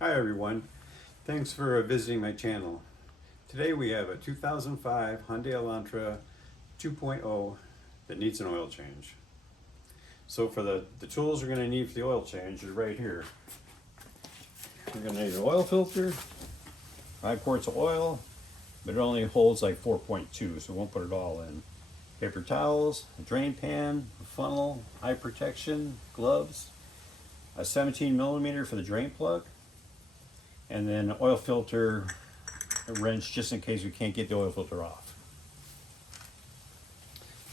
Hi everyone, thanks for visiting my channel. Today we have a 2005 Hyundai Elantra 2.0 that needs an oil change. So for the tools you're going to need for the oil change are right here. You're going to need an oil filter, 5 quarts of oil, but it only holds like 4.2, so we won't put it all in. Paper towels, a drain pan, a funnel, eye protection, gloves, a 17mm for the drain plug, and then an oil filter, a wrench just in case we can't get the oil filter off.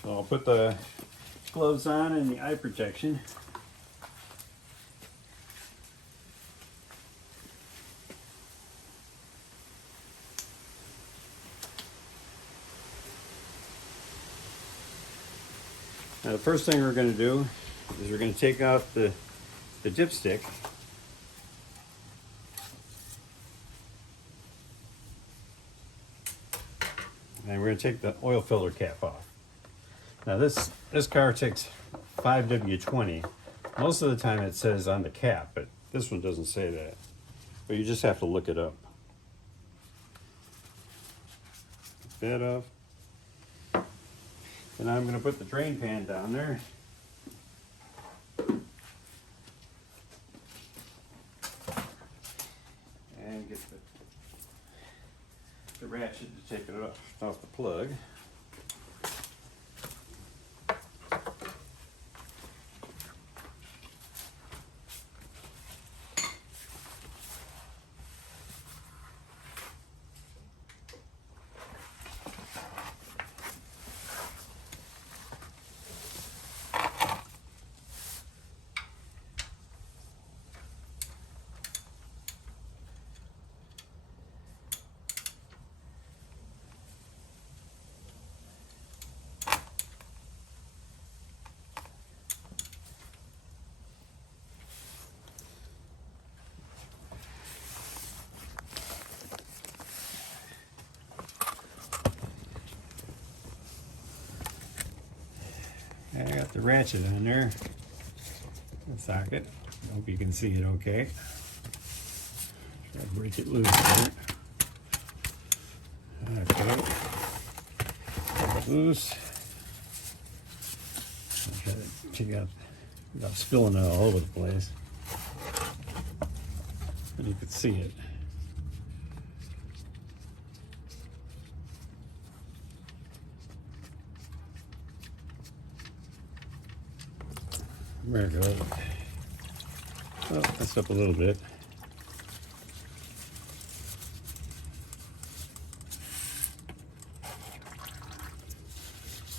So I'll put the gloves on and the eye protection. Now the first thing we're going to do is we're going to take out the dipstick. And we're going to take the oil filter cap off. Now this car takes 5W20. Most of the time it says on the cap, but this one doesn't say that. But you just have to look it up. Get that off. And I'm going to put the drain pan down there. And get the ratchet to take it off the plug. I got the ratchet on there, the socket. I hope you can see it okay. Try to break it loose there. Okay. Get it loose. Try to take out without spilling it all over the place. But you can see it. There it goes. Oh, that's up a little bit.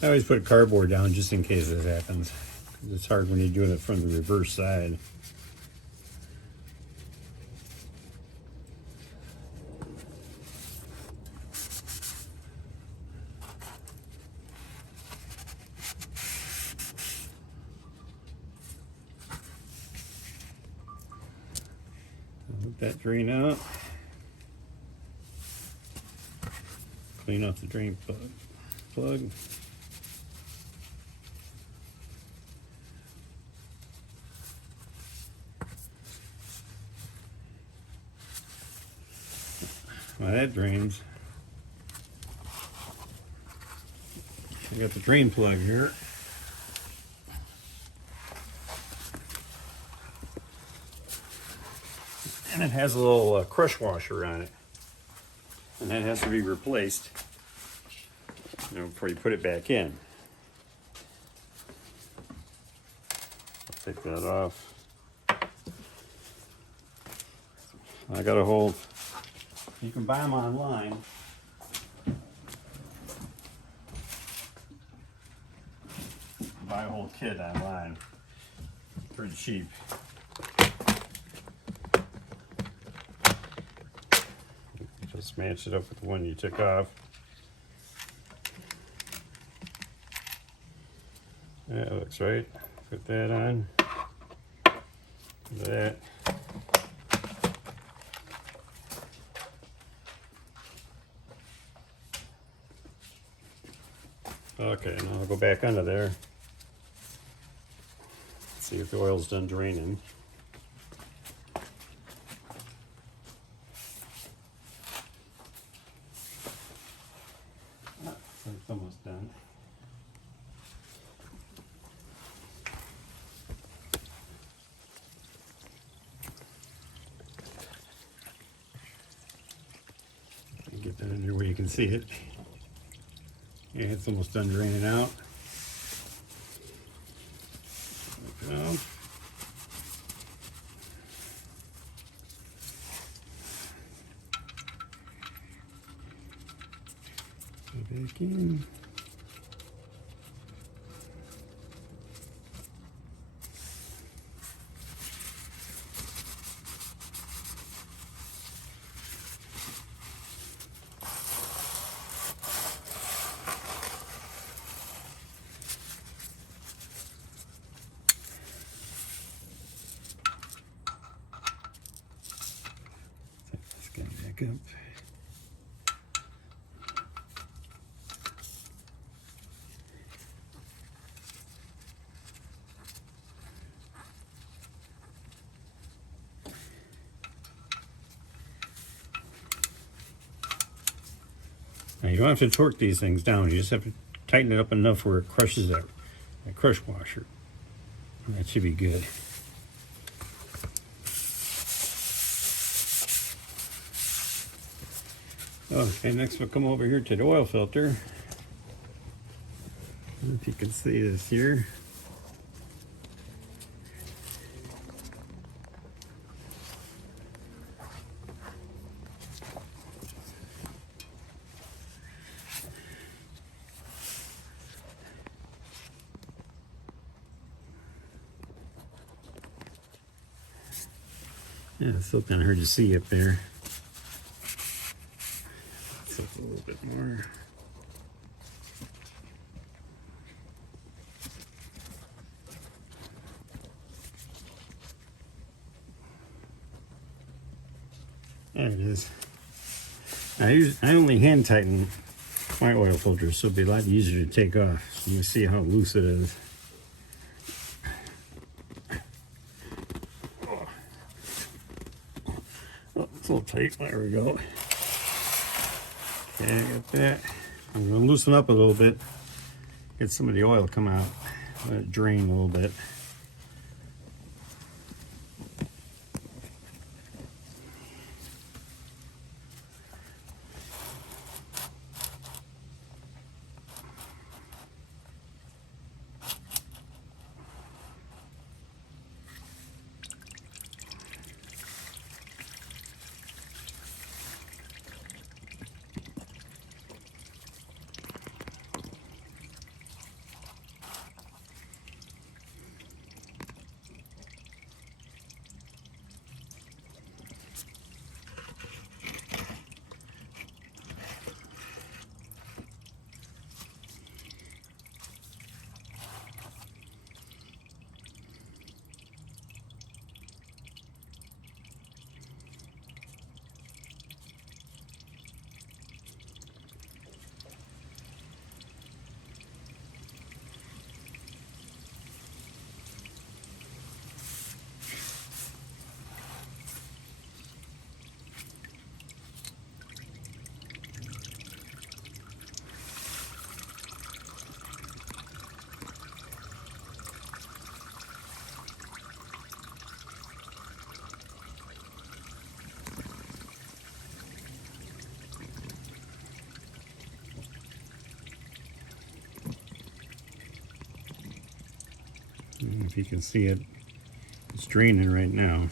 I always put cardboard down just in case this happens. It's hard when you're doing it from the reverse side. Let that drain out. Clean off the drain plug. Well, that drains. We got the drain plug here. And it has a little crush washer on it. And that has to be replaced, before you put it back in. Take that off. I got a whole, you can buy them online. Buy a whole kit online. Pretty cheap. Just match it up with the one you took off. That looks right. Put that on. That. Okay, now I'll go back under there. See if the oil's done draining. can see it. Yeah, it's almost done draining out. Go back in. Let's get back up. Now you don't have to torque these things down, you just have to tighten it up enough where it crushes that crush washer. And that should be good. Okay, next we'll come over here to the oil filter. I don't know if you can see this here. Yeah, it's still kind of hard to see up there. So it's a little bit more. There it is. I only hand tighten my oil filter, so it'll be a lot easier to take off. So you can see how loose it is. Oh, it's a little tight. There we go. Okay, I got that. I'm going to loosen up a little bit. Get some of the oil come out. Let it drain a little bit. If you can see it, it's draining right now.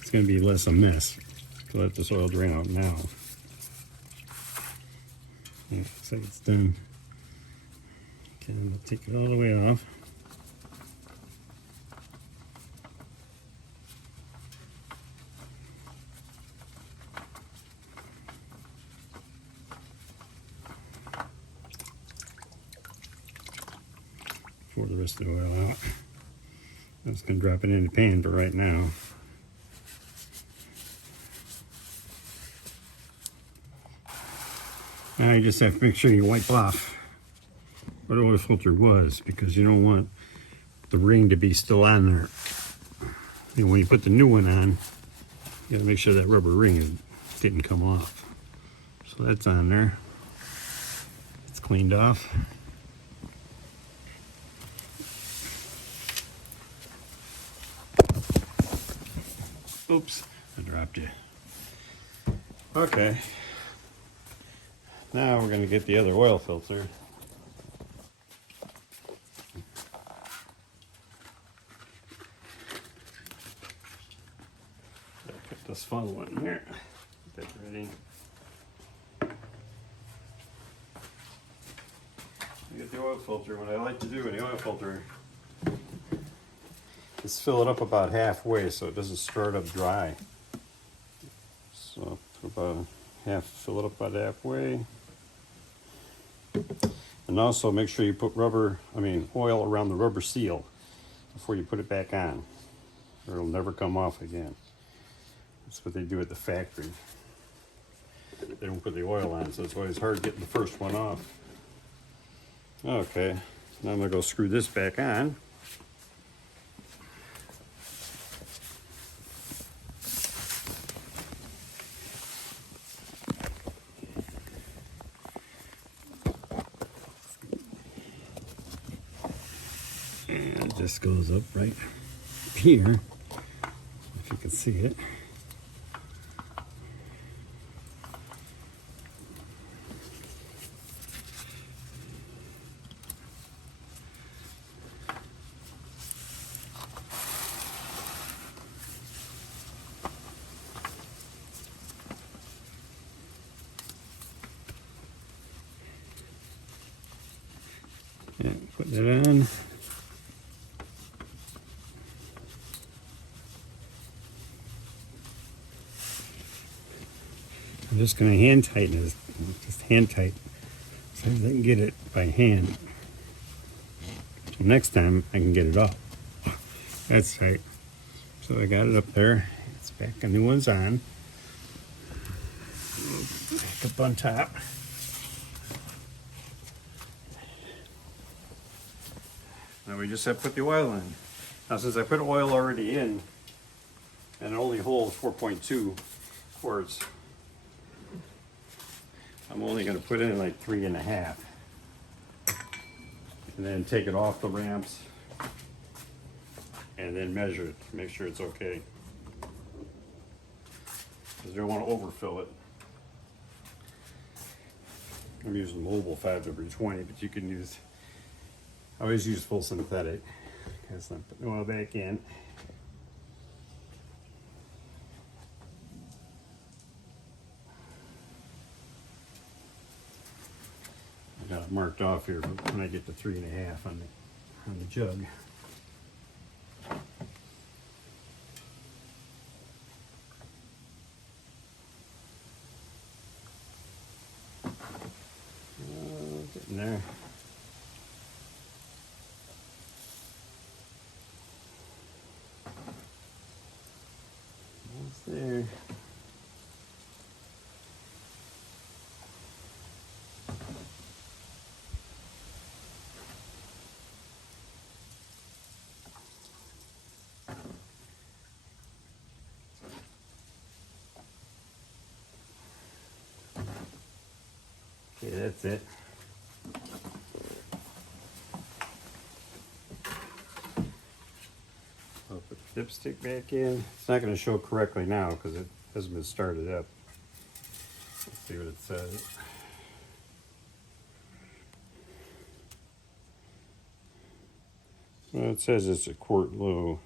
It's going to be less a mess to let this oil drain out now. Looks like it's done. Okay, I'm going to take it all the way off. Pour the rest of the oil out. I'm just going to drop it in the pan for right now. Now you just have to make sure you wipe off what oil filter was, because you don't want the ring to be still on there. And when you put the new one on, you got to make sure that rubber ring didn't come off. So that's on there. It's cleaned off. Oops, I dropped you. Okay. Now we're going to get the other oil filter. Put this funnel in here. Get that ready. Get the oil filter. What I like to do in the oil filter is fill it up about halfway so it doesn't start up dry. So about fill it up about halfway. And also make sure you put oil around the rubber seal before you put it back on, or it'll never come off again. That's what they do at the factory. They don't put the oil on, so it's always hard getting the first one off. Okay, now I'm gonna go screw this back on. And it just goes up right here, if you can see it. Yeah, put that on. I'm just going to hand tighten it, just hand tight, so I can get it by hand. So next time I can get it off. That's tight. So I got it up there. It's back. A new one's on. Back up on top. Now we just have to put the oil in. Now since I put oil already in, and it only holds 4.2 quarts, I'm only going to put in like 3.5, and then take it off the ramps, and then measure it to make sure it's okay. Because I don't want to overfill it. I'm using Mobile 5W20, but you can use, I always use full synthetic. Because I'm putting the oil back in. I got it marked off here when I get to 3.5 on the jug. Getting there. Almost there. Okay, that's it. I'll put the dipstick back in. It's not going to show correctly now because it hasn't been started up. Let's see what it says. Well, it says it's a quart low.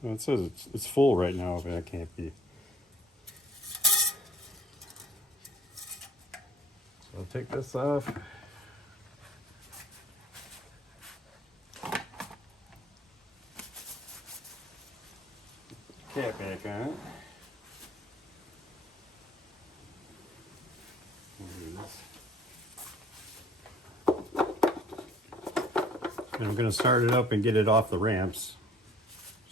Well, it says it's full right now, but that can't be. So I'll take this off. Cap back on. And I'm going to start it up and get it off the ramps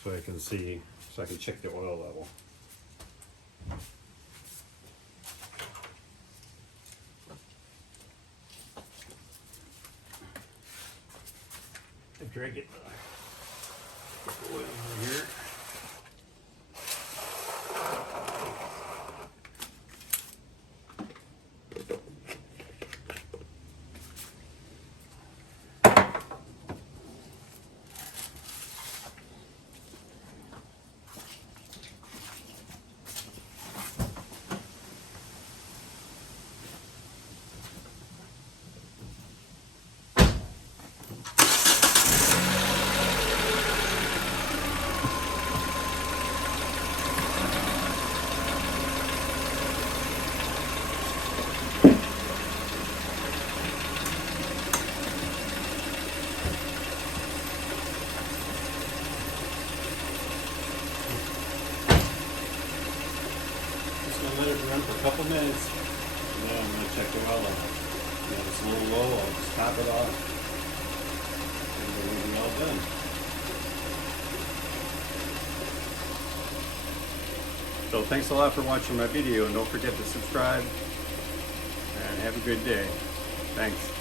so I can see, so I can check the oil level. After I get the oil in here. couple minutes, and then I'm going to check the oil level. If it's a little low, I'll just top it off, and we'll be all done. So thanks a lot for watching my video, and don't forget to subscribe, and have a good day. Thanks.